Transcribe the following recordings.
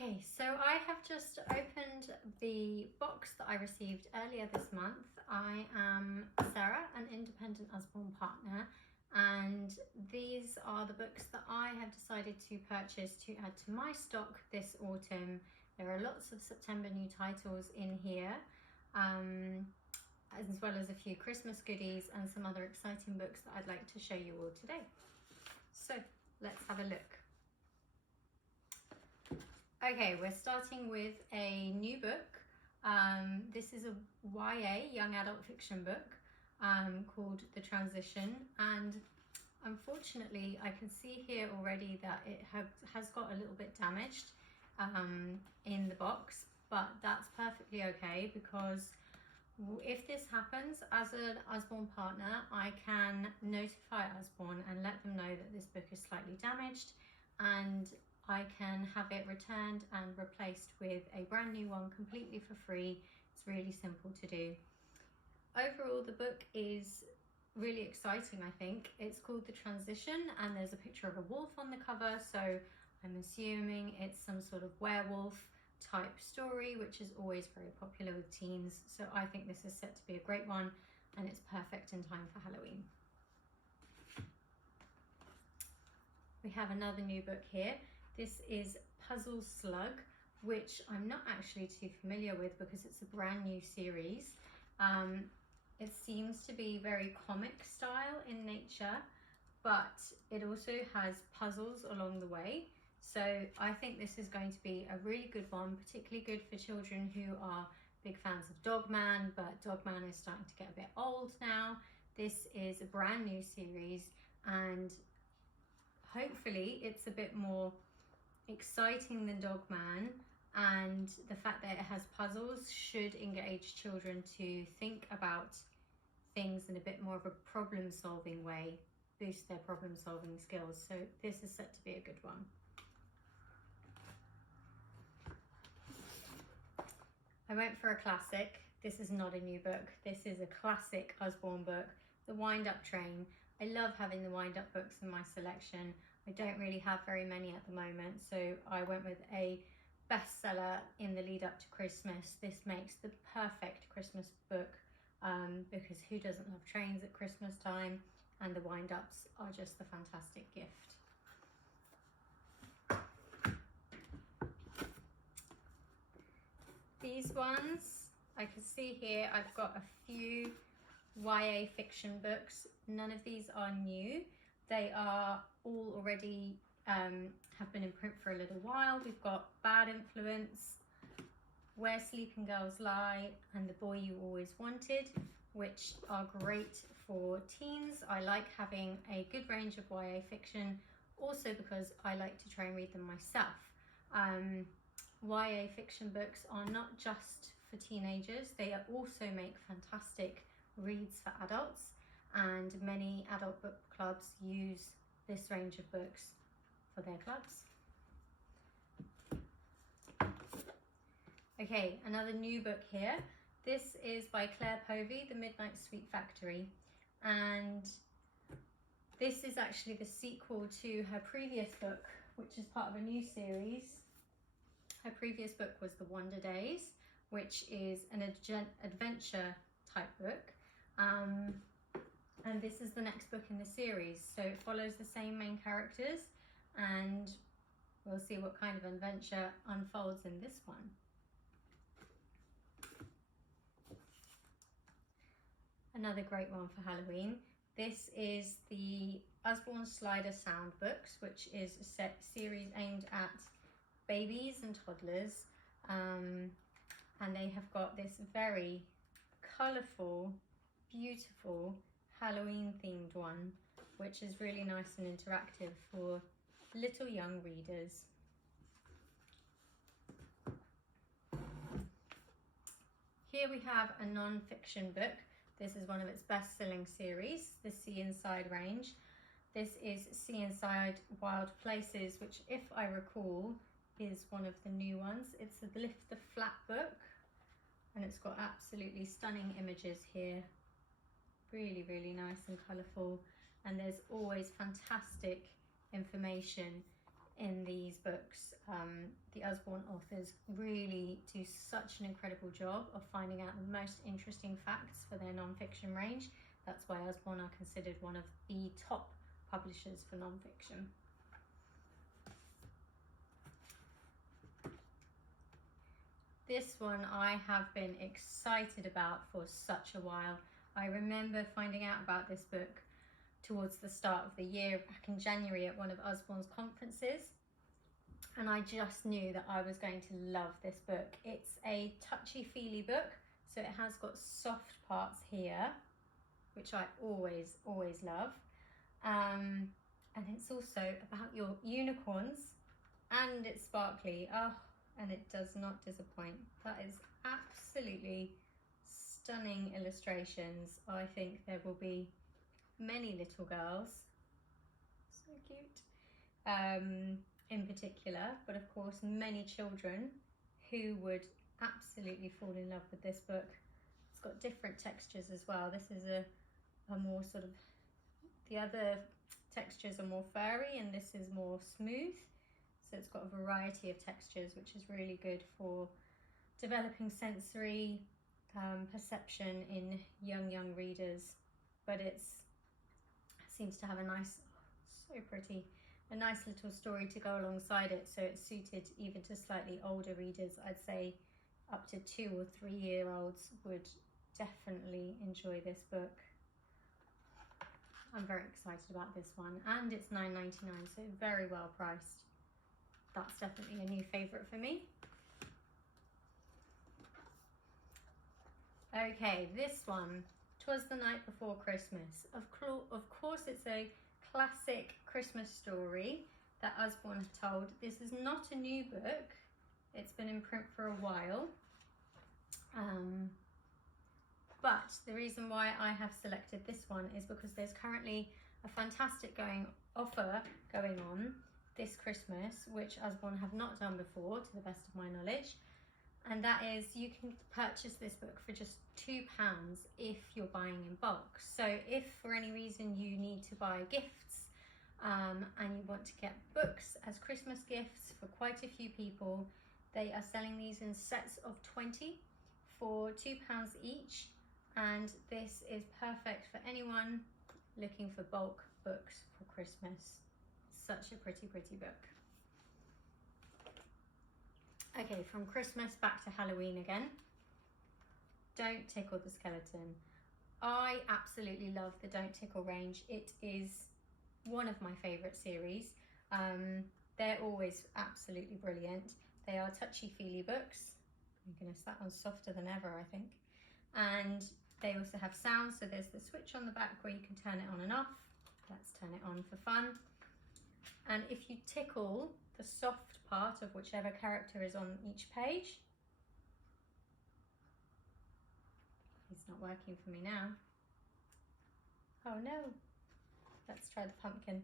Okay, so I have just opened the box that I received earlier this month. I am Sara, an Independent Usborne Partner, and these are the books that I have decided to purchase to add to my stock this autumn. There are lots of September new titles in here, as well as a few Christmas goodies and some other exciting books that I'd like to show you all today. So let's have a look. Okay, we're starting with a new book. This is a YA, young adult fiction book, called The Transition, and unfortunately I can see here already that it has got a little bit damaged in the box, but that's perfectly okay, because if this happens as an Usborne partner, I can notify Usborne and let them know that this book is slightly damaged, and I can have it returned and replaced with a brand new one completely for free. It's really simple to do. Overall, the book is really exciting, I think. It's called The Transition, and there's a picture of a wolf on the cover, so I'm assuming it's some sort of werewolf type story, which is always very popular with teens. So I think this is set to be a great one, and it's perfect in time for Halloween. We have another new book here. This is Puzzle Slug, which I'm not actually too familiar with because it's a brand new series. It seems to be very comic style in nature, but it also has puzzles along the way. So I think this is going to be a really good one, particularly good for children who are big fans of Dogman, but Dogman is starting to get a bit old now. This is a brand new series, and hopefully it's a bit more exciting than Dogman, and the fact that it has puzzles should engage children to think about things in a bit more of a problem-solving way, boost their problem-solving skills. So this is set to be a good one. I went for a classic. This is not a new book. This is a classic Usborne book, The Wind-Up Train. I love having the wind-up books in my selection. I don't really have very many at the moment, so I went with a bestseller in the lead up to Christmas. This makes the perfect Christmas book because who doesn't love trains at Christmas time, and the wind-ups are just a fantastic gift. These ones, I can see here, I've got a few YA fiction books. None of these are new. They are all already have been in print for a little while. We've got Bad Influence, Where Sleeping Girls Lie, and The Boy You Always Wanted, which are great for teens. I like having a good range of YA fiction, also because I like to try and read them myself. YA fiction books are not just for teenagers, they also make fantastic reads for adults, and many adult book clubs use this range of books for their clubs. Okay, another new book here. This is by Claire Povey, The Midnight Sweet Factory, and this is actually the sequel to her previous book, which is part of a new series. Her previous book was The Wonder Days, which is an adventure type book. And this is the next book in the series. So it follows the same main characters, and we'll see what kind of adventure unfolds in this one. Another great one for Halloween. This is the Usborne Slider Sound Books, which is a series aimed at babies and toddlers. And they have got this very colourful, beautiful Halloween themed one, which is really nice and interactive for little young readers. Here we have a non-fiction book. This is one of its best-selling series, the Sea Inside range. This is Sea Inside Wild Places, which, if I recall, is one of the new ones. It's a Lift the Flap book, and it's got absolutely stunning images here. Really, really nice and colourful, and there's always fantastic information in these books the Usborne authors really do such an incredible job of finding out the most interesting facts for their non-fiction range. That's why Usborne are considered one of the top publishers for non-fiction. This one I have been excited about for such a while. I remember finding out about this book towards the start of the year, back in January, at one of Usborne's conferences, and I just knew that I was going to love this book. It's a touchy-feely book, so it has got soft parts here, which I always love, and it's also about your unicorns, and it's sparkly. Oh, and it does not disappoint. That is absolutely stunning illustrations. I think there will be many little girls, so cute, in particular, but of course many children who would absolutely fall in love with this book. It's got different textures as well. This is a more sort of, the other textures are more furry and this is more smooth. So it's got a variety of textures, which is really good for developing sensory perception in young readers. But it seems to have a nice, so pretty, a nice little story to go alongside it. So it's suited even to slightly older readers. I'd say up to 2 or 3 year olds would definitely enjoy this book. I'm very excited about this one, and it's $9.99, so very well priced. That's definitely a new favourite for me. Okay, this one, 'Twas the Night Before Christmas. Of course, it's a classic Christmas story that Usborne have told. This is not a new book. It's been in print for a while. But the reason why I have selected this one is because there's currently a fantastic offer going on this Christmas, which Usborne have not done before, to the best of my knowledge. And that is, you can purchase this book for just £2 if you're buying in bulk. So if for any reason you need to buy gifts and you want to get books as Christmas gifts for quite a few people, they are selling these in sets of 20 for £2 each. And this is perfect for anyone looking for bulk books for Christmas. Such a pretty book. Okay, from Christmas back to Halloween again. Don't Tickle the Skeleton. I absolutely love the Don't Tickle range. It is one of my favourite series. They're always absolutely brilliant. They are touchy-feely books. Oh my goodness, that one's softer than ever, I think. And they also have sounds, so there's the switch on the back where you can turn it on and off. Let's turn it on for fun. And if you tickle the soft part of whichever character is on each page, it's not working for me now. Oh no. Let's try the pumpkin.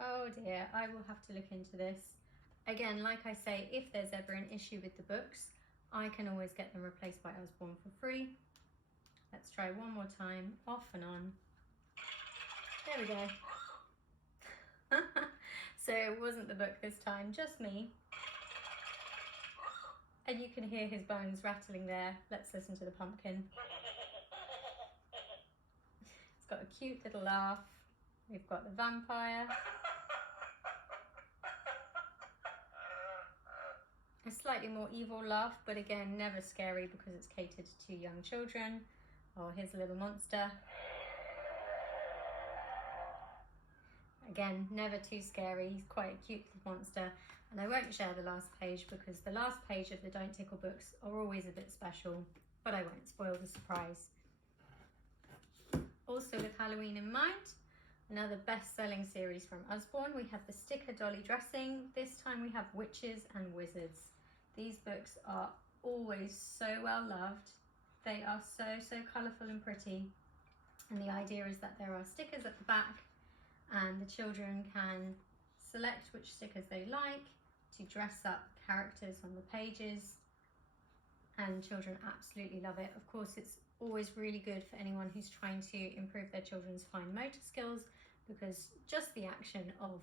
Oh dear, I will have to look into this. Again, like I say, if there's ever an issue with the books, I can always get them replaced by Usborne for free. Let's try one more time, off and on. There we go. So it wasn't the book this time, just me. And you can hear his bones rattling there. Let's listen to the pumpkin. It's got a cute little laugh. We've got the vampire. A slightly more evil laugh, but again, never scary because it's catered to young children. Oh, here's a little monster. Again, never too scary. He's quite a cute little monster. And I won't share the last page because the last page of the Don't Tickle books are always a bit special, but I won't spoil the surprise. Also with Halloween in mind, another best-selling series from Usborne, we have the Sticker Dolly Dressing. This time we have Witches and Wizards. These books are always so well loved. They are so colourful and pretty. And the idea is that there are stickers at the back and the children can select which stickers they like to dress up characters on the pages, and children absolutely love it. Of course, it's always really good for anyone who's trying to improve their children's fine motor skills, because just the action of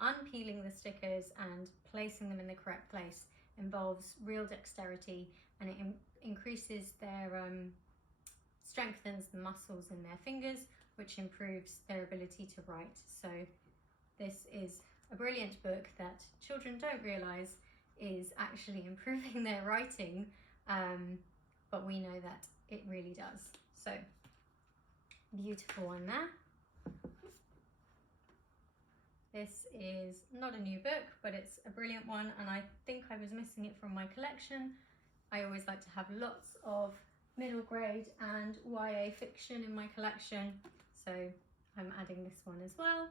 unpeeling the stickers and placing them in the correct place involves real dexterity, and it increases their strengthens the muscles in their fingers, which improves their ability to write. So this is a brilliant book that children don't realise is actually improving their writing, but we know that it really does. So beautiful one there. This is not a new book, but it's a brilliant one, and I think I was missing it from my collection. I always like to have lots of middle grade and YA fiction in my collection, so I'm adding this one as well.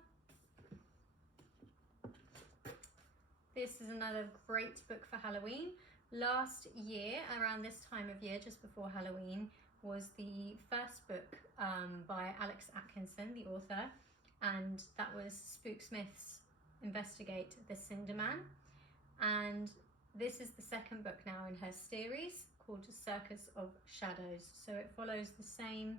This is another great book for Halloween. Last year, around this time of year, just before Halloween, was the first book by Alex Atkinson, the author, and that was Spook Smith's Investigate the Cinderman. And this is the second book now in her series called Circus of Shadows. So it follows the same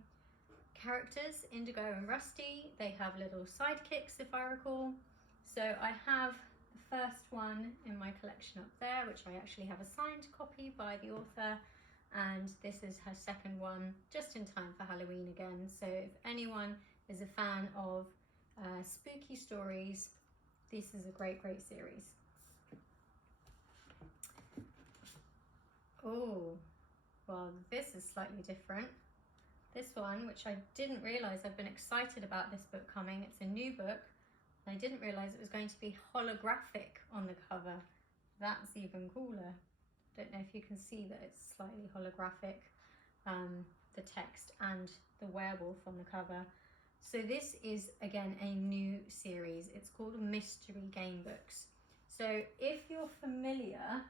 characters, Indigo and Rusty. They have little sidekicks, if I recall. So I have the first one in my collection up there, which I actually have a signed copy by the author, and this is her second one, just in time for Halloween again. So if anyone is a fan of spooky stories, this is a great series. Oh, well, this is slightly different. This one, which I didn't realise, I've been excited about this book coming. It's a new book, and I didn't realise it was going to be holographic on the cover. That's even cooler. Don't know if you can see that it's slightly holographic, the text and the werewolf on the cover. So this is, again, a new series. It's called Mystery Game Books. So if you're familiar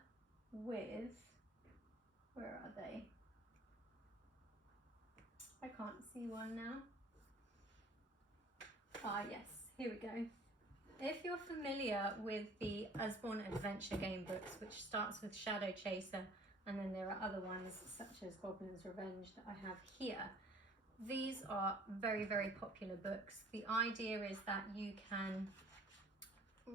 with, where are they? I can't see one now. Ah, yes, here we go. If you're familiar with the Usborne Adventure game books, which starts with Shadow Chaser, and then there are other ones such as Goblin's Revenge that I have here, these are very popular books. The idea is that you can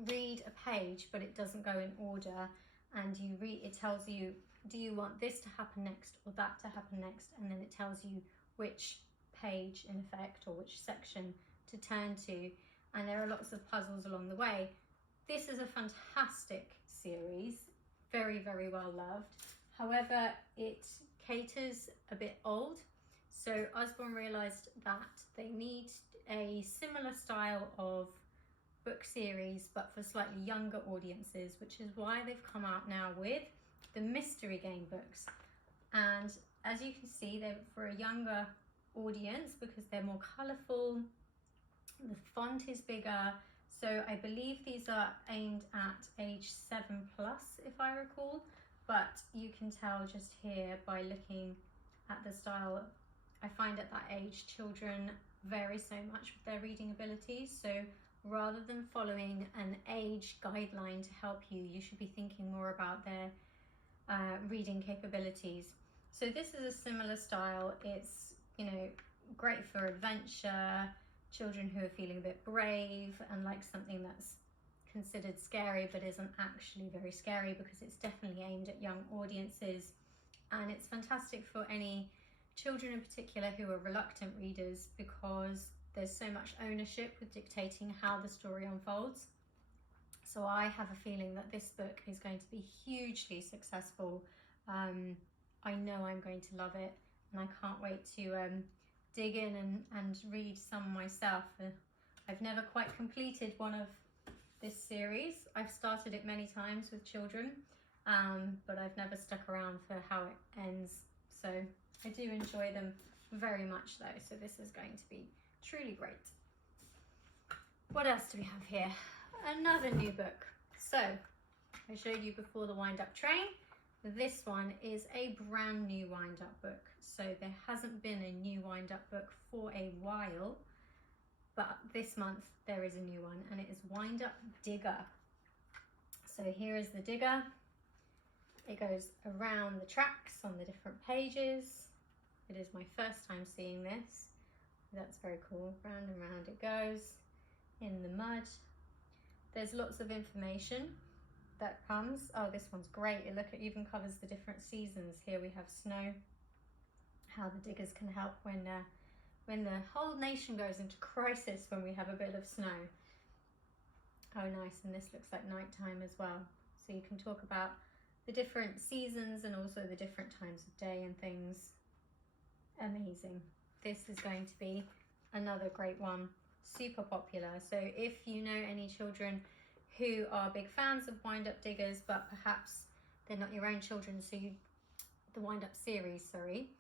read a page, but it doesn't go in order, and it tells you, do you want this to happen next or that to happen next, and then it tells you which page in effect or which section to turn to, and there are lots of puzzles along the way. This is a fantastic series, very well loved. However, it caters a bit old, so Usborne realised that they need a similar style of book series but for slightly younger audiences, which is why they've come out now with the mystery game books. And as you can see, they're for a younger audience because they're more colourful, the font is bigger, so I believe these are aimed at age 7+, if I recall, but you can tell just here by looking at the style, I find at that age children vary so much with their reading abilities, so rather than following an age guideline to help you, you should be thinking more about their reading capabilities. So this is a similar style. It's, you know, great for adventure, children who are feeling a bit brave and like something that's considered scary but isn't actually very scary, because it's definitely aimed at young audiences. And it's fantastic for any children in particular who are reluctant readers, because there's so much ownership with dictating how the story unfolds. So I have a feeling that this book is going to be hugely successful. I know I'm going to love it, and I can't wait to dig in and read some myself. I've never quite completed one of this series. I've started it many times with children, but I've never stuck around for how it ends. So I do enjoy them very much though, so this is going to be truly great. What else do we have here? Another new book. So I showed you before the Wind Up Train. This one is a brand new wind up book. So there hasn't been a new wind up book for a while, but this month there is a new one, and it is Wind Up Digger. So here is the digger. It goes around the tracks on the different pages. It is my first time seeing this. That's very cool. Round and round it goes in the mud. There's lots of information that comes. Oh, this one's great. It even covers the different seasons. Here we have snow, how the diggers can help when the whole nation goes into crisis when we have a bit of snow. Oh, nice. And this looks like nighttime as well. So you can talk about the different seasons and also the different times of day and things. Amazing. This is going to be another great one. Super popular. So if you know any children who are big fans of wind-up diggers, but perhaps they're not your own children, so the wind-up series, sorry.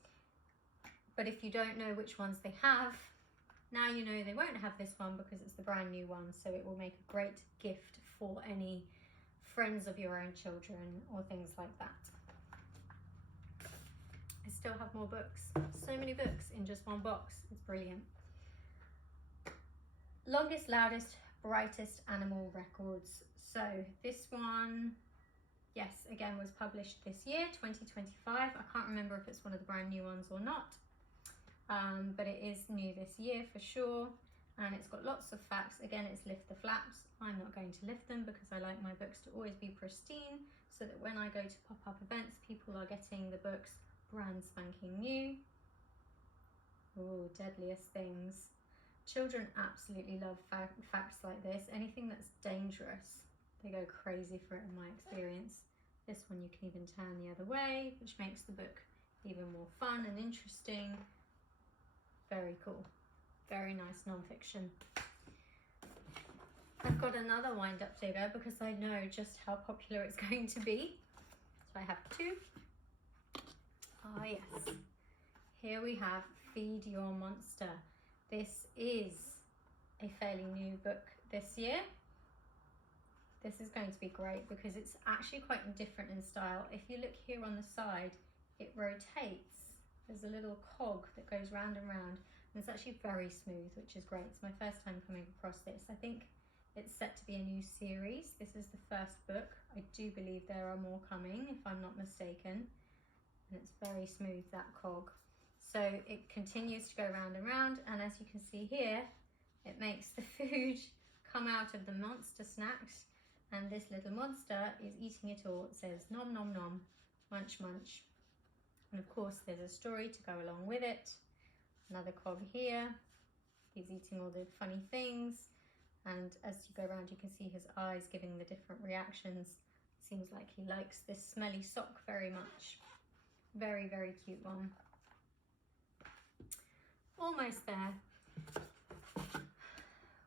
But if you don't know which ones they have, now you know they won't have this one because it's the brand new one, so it will make a great gift for any friends of your own children or things like that. I still have more books. So many books in just one box. It's brilliant. Longest, loudest, brightest animal records. So this one, yes, again, was published this year, 2025. I can't remember if it's one of the brand new ones or not. But it is new this year for sure, and it's got lots of facts. Again, it's lift the flaps. I'm not going to lift them because I like my books to always be pristine, so that when I go to pop-up events, people are getting the books brand spanking new. Oh, deadliest things. Children absolutely love facts like this. Anything that's dangerous, they go crazy for it in my experience. This one you can even turn the other way, which makes the book even more fun and interesting. Very cool. Very nice non-fiction. I've got another wind-up digger because I know just how popular it's going to be. So I have two. Ah, yes. Here we have Feed Your Monster. This is a fairly new book this year. This is going to be great because it's actually quite different in style. If you look here on the side, it rotates. There's a little cog that goes round and round, and it's actually very smooth, which is great. It's my first time coming across this. I think it's set to be a new series. This is the first book. I do believe there are more coming, if I'm not mistaken. And it's very smooth, that cog. So it continues to go round and round, and as you can see here, it makes the food come out of the monster snacks, and this little monster is eating it all. It says nom nom nom, munch munch. And of course there's a story to go along with it. Another cog here. He's eating all the funny things, and as you go around you can see his eyes giving the different reactions. It seems like he likes this smelly sock very much. Very, very cute one. Almost there.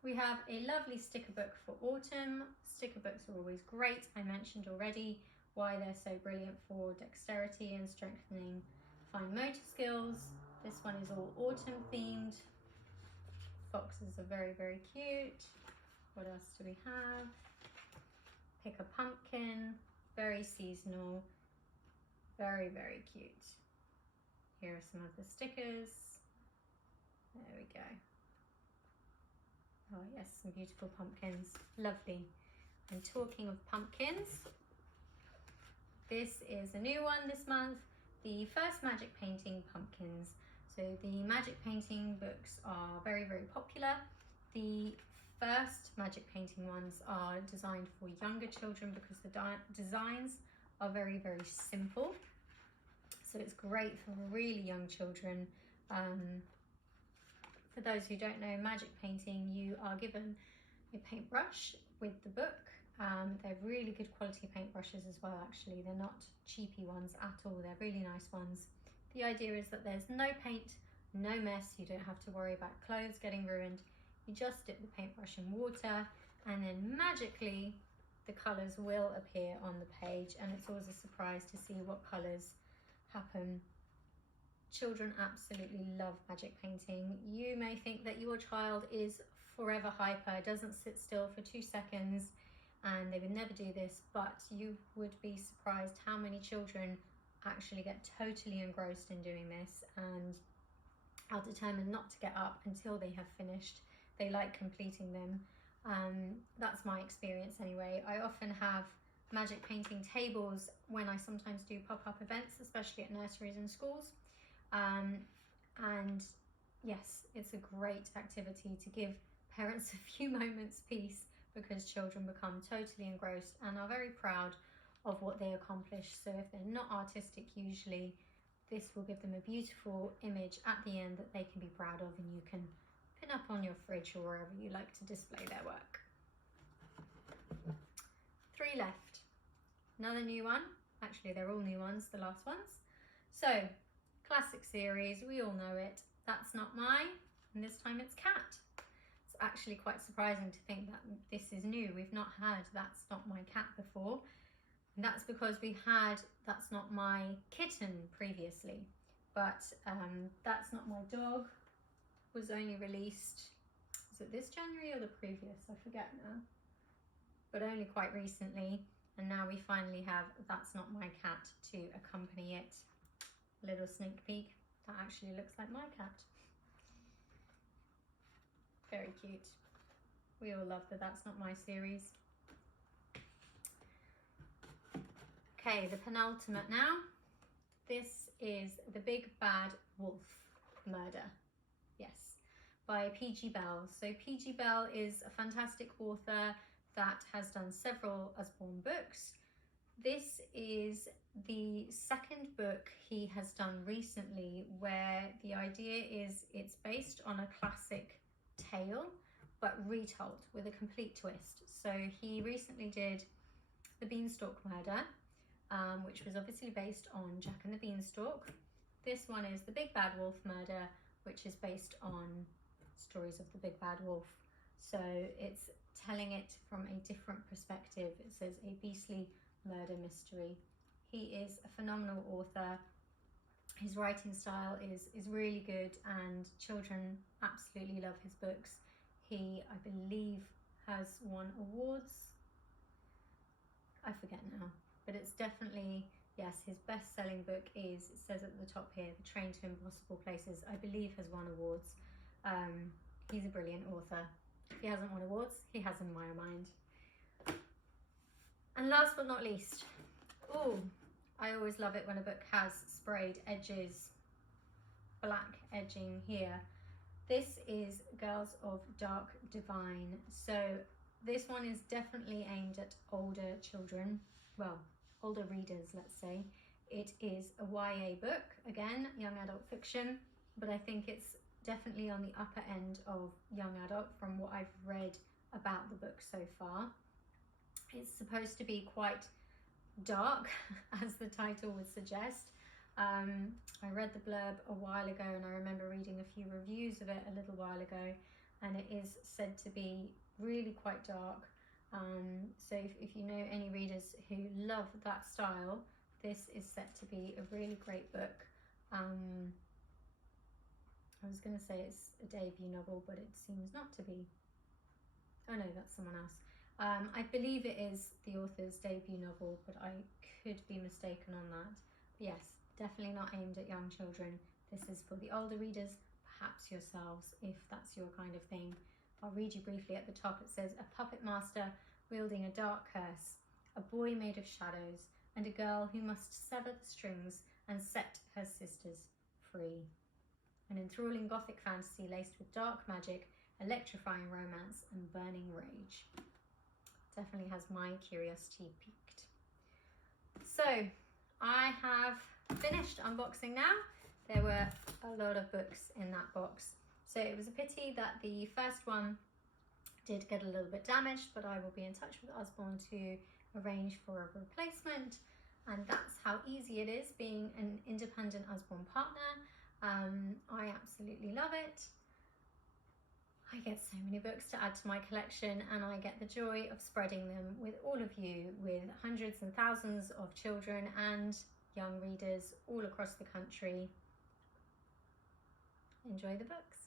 We have a lovely sticker book for autumn. Sticker books are always great. I mentioned already why they're so brilliant for dexterity and strengthening fine motor skills. This one is all autumn themed. Foxes are very, very cute. What else do we have? Pick a pumpkin. Very seasonal. Very, very cute. Here are some of the stickers. There we go. Oh yes, some beautiful pumpkins. Lovely. And talking of pumpkins, this is a new one this month. The first magic painting pumpkins. So the magic painting books are very, very popular. The first magic painting ones are designed for younger children because the designs are very, very simple. So it's great for really young children. For those who don't know magic painting, you are given a paintbrush with the book. They're really good quality paintbrushes as well, actually. They're not cheapy ones at all. They're really nice ones. The idea is that there's no paint, no mess. You don't have to worry about clothes getting ruined. You just dip the paintbrush in water, and then magically the colours will appear on the page, and it's always a surprise to see what colours happen. Children absolutely love magic painting. You may think that your child is forever hyper, doesn't sit still for 2 seconds, and they would never do this, but you would be surprised how many children actually get totally engrossed in doing this and are determined not to get up until they have finished. They like completing them. That's my experience anyway. I often have magic painting tables when I sometimes do pop-up events, especially at nurseries and schools. And yes, it's a great activity to give parents a few moments peace because children become totally engrossed and are very proud of what they accomplish. So if they're not artistic usually, this will give them a beautiful image at the end that they can be proud of, and you can pin up on your fridge or wherever you like to display their work. 3 left. Another new one. Actually, they're all new ones, the last ones. So, classic series, we all know it. That's Not Mine, and this time it's cat. It's actually quite surprising to think that this is new. We've not had That's Not My Cat before. And that's because we had That's Not My Kitten previously. But That's Not My Dog was only released, was it this January or the previous? I forget now. But only quite recently. And now we finally have That's Not My Cat to accompany it. A little sneak peek. That actually looks like my cat. Very cute. We all love the That's Not My series. Okay, the penultimate now. This is The Big Bad Wolf Murder. Yes, by P.G. Bell. So P.G. Bell is a fantastic author that has done several Usborne books. This is the second book he has done recently, where the idea is it's based on a classic tale but retold with a complete twist. So he recently did The Beanstalk Murder, which was obviously based on Jack and the Beanstalk. This one is The Big Bad Wolf Murder, which is based on stories of the Big Bad Wolf. So it's telling it from a different perspective. It says a beastly murder mystery. He is a phenomenal author. His writing style is really good, and children absolutely love his books. He, I believe, has won awards. I forget now, but it's definitely, yes, his best-selling book is, it says at the top here, The Train to Impossible Places, I believe has won awards. He's a brilliant author. If he hasn't won awards, he has in my mind. And last but not least, I always love it when a book has sprayed edges, black edging here. This is Girls of Dark Divine. So this one is definitely aimed at older children, well, older readers, let's say. It is a YA book, again, young adult fiction, but I think it's definitely on the upper end of young adult from what I've read about the book so far. It's supposed to be quite dark, as the title would suggest. I read the blurb a while ago, and I remember reading a few reviews of it a little while ago, and it is said to be really quite dark. So if you know any readers who love that style, this is set to be a really great book. I was going to say it's a debut novel, but it seems not to be. Oh no, that's someone else. I believe it is the author's debut novel, but I could be mistaken on that. But yes, definitely not aimed at young children. This is for the older readers, perhaps yourselves, if that's your kind of thing. I'll read you briefly at the top. It says, a puppet master wielding a dark curse, a boy made of shadows, and a girl who must sever the strings and set her sisters free. An enthralling gothic fantasy laced with dark magic, electrifying romance, and burning rage. Definitely has my curiosity piqued. So I have finished unboxing now. There were a lot of books in that box, so it was a pity that the first one did get a little bit damaged, but I will be in touch with Usborne to arrange for a replacement. And that's how easy it is being an independent Usborne partner. I absolutely love it. I get so many books to add to my collection, and I get the joy of spreading them with all of you, with hundreds and thousands of children and young readers all across the country. Enjoy the books.